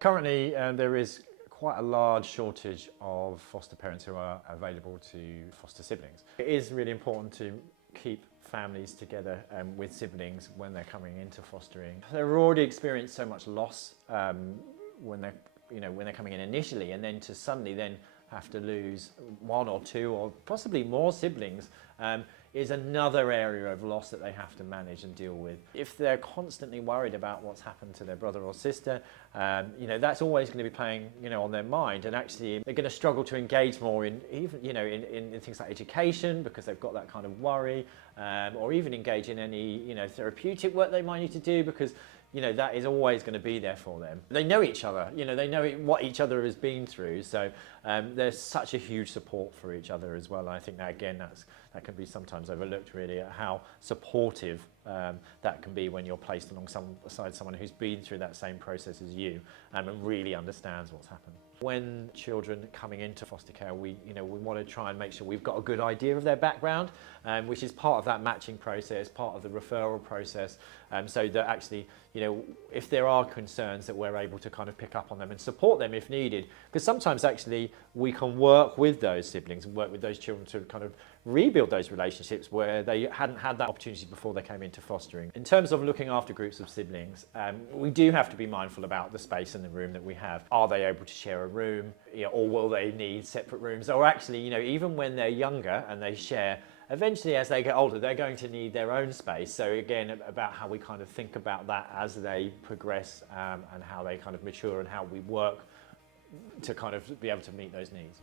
Currently, there is quite a large shortage of foster parents who are available to foster siblings. It is really important to keep families together with siblings when they're coming into fostering. They've already experienced so much loss when they're coming in initially, and then to suddenly then have to lose one or two or possibly more siblings is another area of loss that they have to manage and deal with. If they're constantly worried about what's happened to their brother or sister, that's always going to be playing on their mind, and actually they're going to struggle to engage more in even in things like education because they've got that kind of worry, or even engage in any therapeutic work they might need to do because that is always going to be there for them. They know each other, they know what each other has been through, so there's such a huge support for each other as well. And I think that again, that can be sometimes overlooked really, at how supportive that can be when you're placed alongside someone who's been through that same process as you and really understands what's happened. When children coming into foster care, we want to try and make sure we've got a good idea of their background, which is part of that matching process, part of the referral process, so that actually, if there are concerns, that we're able to kind of pick up on them and support them if needed. Because sometimes actually we can work with those siblings and work with those children to kind of rebuild those relationships where they hadn't had that opportunity before they came into fostering. In terms of looking after groups of siblings, we do have to be mindful about the space in the room that we have. Are they able to share a room, or will they need separate rooms? Or actually, even when they're younger and they share, eventually as they get older, they're going to need their own space. So again, about how we kind of think about that as they progress, and how they kind of mature and how we work to kind of be able to meet those needs.